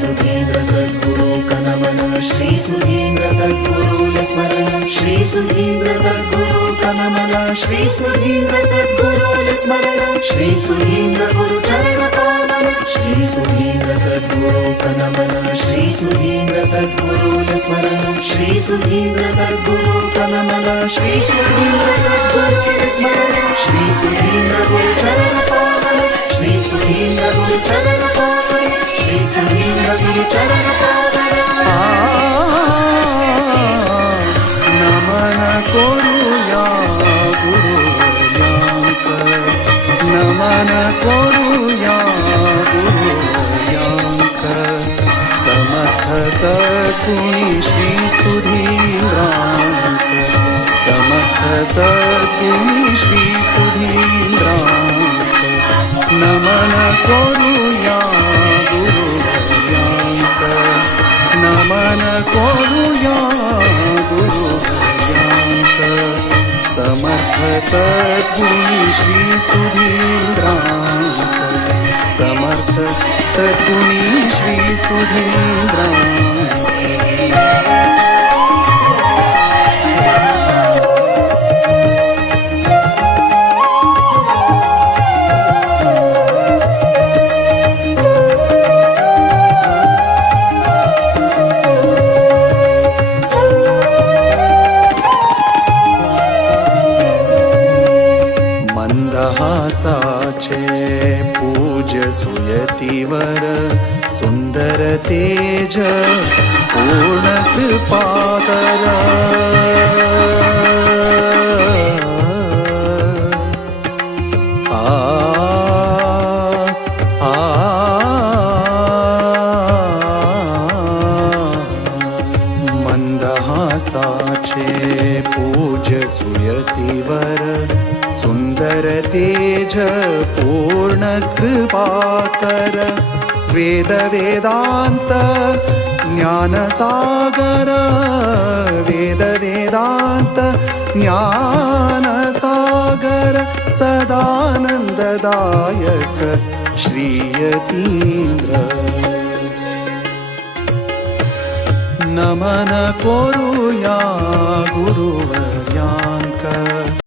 सुधींद्र सद्गुरु नमन श्री सुधींद्र सद्गुरु स्मरण श्री सुधींद्र सद्गुरु नमन श्री सुधींद्र सद्गुरु स्मरण श्री सुधींद्र गुरु चरण पावन श्री सुधींद्र सद्गुरु नमन श्री सुधींद्र सद्गुरु स्मरण श्री सुधींद्र सद्गुरु नमन श्री सुधींद्र सद्गुरु स्मरण श्री सुधींद्र गुरु चरण पावन श्री सुधींद्र गुरु चरण पावन श्री सुधींद्र गुरु चरण पावन नमन करूया गुरुवर्यांक नमन करूया गुरुवर्यांक समर्थ सद्गुणी श्री सुधींद्रांक समर्थ सद्गुणी श्री सुधींद्रांक नमन करूया गुरुवर्यांक नमन करूया गुरुवर्यांक समर्थ सद्गुणी श्री सुधींद्रांक समर्थ सद्गुणी श्री सुधींद्रांक मंदहासाचे पूज सुयतीवर सुंदर तेज पूर्ण कृपाकर मंदहासाचे पूज सुयतीवर सुंदर तेज पूर्ण कृपाकर वेद वेदांत ज्ञान सागर वेद वेदांत ज्ञान सागर सदानंददायक श्री यतींद्र नमन करूया गुरुवर्यांक